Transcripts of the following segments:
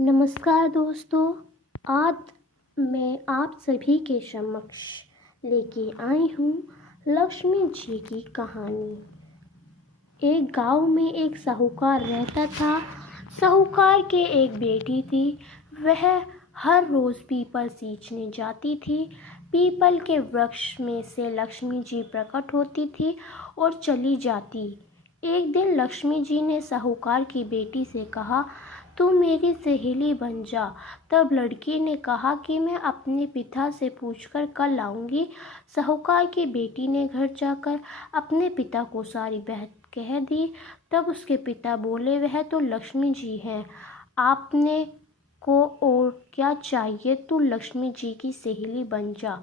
नमस्कार दोस्तों। आज मैं आप सभी के समक्ष लेके आई हूँ लक्ष्मी जी की कहानी। एक गांव में एक साहूकार रहता था। साहूकार के एक बेटी थी। वह हर रोज़ पीपल सींचने जाती थी। पीपल के वृक्ष में से लक्ष्मी जी प्रकट होती थी और चली जाती। एक दिन लक्ष्मी जी ने साहूकार की बेटी से कहा, तू मेरी सहेली बन जा। तब लड़की ने कहा कि मैं अपने पिता से पूछकर कल आऊँगी। साहूकार की बेटी ने घर जाकर अपने पिता को सारी बात कह दी। तब उसके पिता बोले, वह तो लक्ष्मी जी हैं, आपने को और क्या चाहिए, तू लक्ष्मी जी की सहेली बन जा।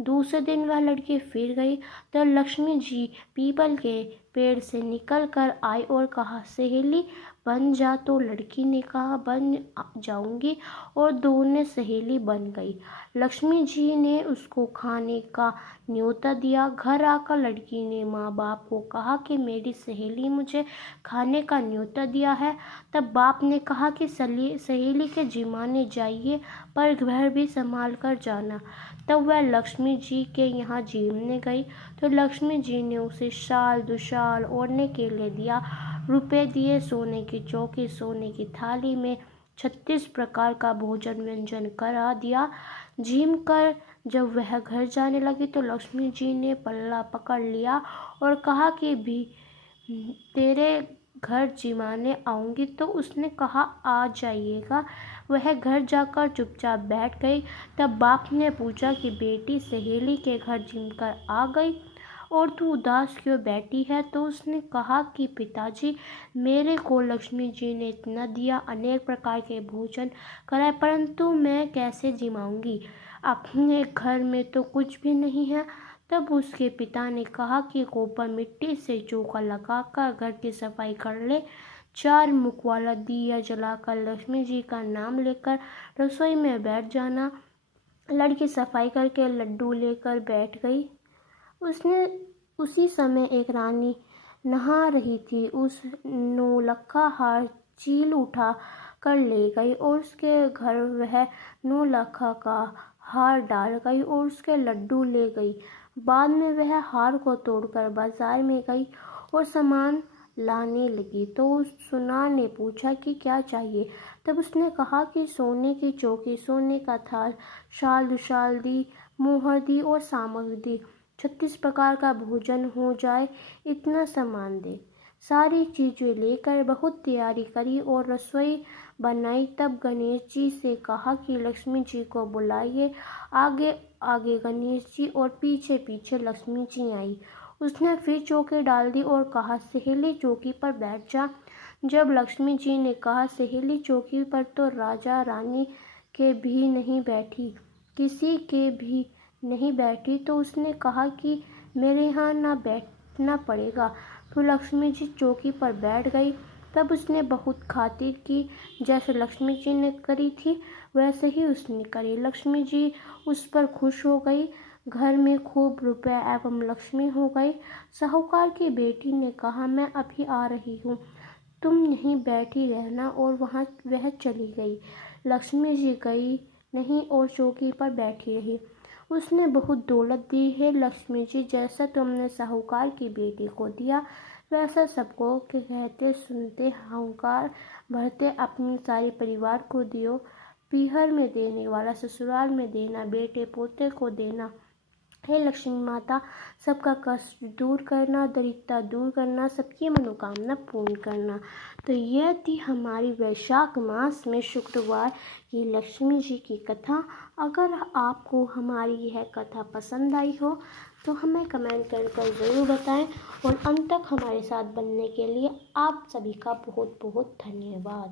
दूसरे दिन वह लड़की फिर गई तो लक्ष्मी जी पीपल के पेड़ से निकल कर आई और कहा, सहेली बन जा। तो लड़की ने कहा, बन जाऊंगी, और दोनों सहेली बन गई। लक्ष्मी जी ने उसको खाने का न्योता दिया। घर आकर लड़की ने माँ बाप को कहा कि मेरी सहेली मुझे खाने का न्योता दिया है। तब बाप ने कहा कि सहेली के जिमाने जाइए, पर घर भी संभाल कर जाना। तब वह लक्ष्मी जी के यहाँ जीमने गई तो लक्ष्मी जी ने उसे शाल दुशाल ओढ़ने के लिए दिया, रुपए दिए, सोने की चौकी, सोने की थाली में 36 प्रकार का भोजन व्यंजन करा दिया। झीम कर जब वह घर जाने लगी तो लक्ष्मी जी ने पल्ला पकड़ लिया और कहा कि भी तेरे घर जिमाने आऊँगी। तो उसने कहा, आ जाइएगा। वह घर जाकर चुपचाप बैठ गई। तब बाप ने पूछा कि बेटी सहेली के घर जिम कर आ गई और तू उदास क्यों बैठी है। तो उसने कहा कि पिताजी, मेरे को लक्ष्मी जी ने इतना दिया, अनेक प्रकार के भोजन कराए, परंतु मैं कैसे जिमाऊंगी, अपने घर में तो कुछ भी नहीं है। तब उसके पिता ने कहा कि गोबर मिट्टी से चौका लगाकर घर की सफाई कर ले। 4 मुख वाला दिया जलाकर लक्ष्मी जी का नाम लेकर रसोई में बैठ जाना। लड़की सफाई करके लड्डू लेकर बैठ गई। उसी समय एक रानी नहा रही थी। उस नौलखा हार चील उठा कर ले गई और उसके घर वह नौलखा का हार डाल गई और उसके लड्डू ले गई। बाद में वह हार को तोड़कर बाजार में गई और सामान लाने लगी तो उस सुनार ने पूछा कि क्या चाहिए। तब उसने कहा कि सोने की चौकी, सोने का थाल, शाल दुशाल दी, मोहर दी और सामग्री दी, 36 प्रकार का भोजन हो जाए, इतना सामान दे। सारी चीज़ें लेकर बहुत तैयारी करी और रसोई बनाई। तब गणेश जी से कहा कि लक्ष्मी जी को बुलाइए। आगे आगे गणेश जी और पीछे पीछे लक्ष्मी जी आई। उसने फिर चौकी डाल दी और कहा, सहेली चौकी पर बैठ जा। जब लक्ष्मी जी ने कहा, सहेली चौकी पर तो राजा रानी के भी नहीं बैठी, किसी के भी नहीं बैठी, तो उसने कहा कि मेरे यहाँ ना बैठना पड़ेगा। तो लक्ष्मी जी चौकी पर बैठ गई। तब उसने बहुत खातिर की, जैसे लक्ष्मी जी ने करी थी वैसे ही उसने करी। लक्ष्मी जी उस पर खुश हो गई। घर में खूब रुपए एवं लक्ष्मी हो गई। साहूकार की बेटी ने कहा, मैं अभी आ रही हूँ, तुम यहीं बैठी रहना, और वहाँ वह चली गई। लक्ष्मी जी गई नहीं और चौकी पर बैठी रही। उसने बहुत दौलत दी है लक्ष्मी जी, जैसा तुमने साहूकार की बेटी को दिया वैसा सबको कहते सुनते हंकार भरते अपने सारे परिवार को दियो। पीहर में देने वाला ससुराल में देना, बेटे पोते को देना। हे लक्ष्मी माता, सबका कष्ट दूर करना, दरिद्रता दूर करना, सबकी मनोकामना पूर्ण करना। तो यह थी हमारी वैशाख मास में शुक्रवार की लक्ष्मी जी की कथा। अगर आपको हमारी यह कथा पसंद आई हो तो हमें कमेंट कर ज़रूर बताएं, और अंत तक हमारे साथ बनने के लिए आप सभी का बहुत बहुत धन्यवाद।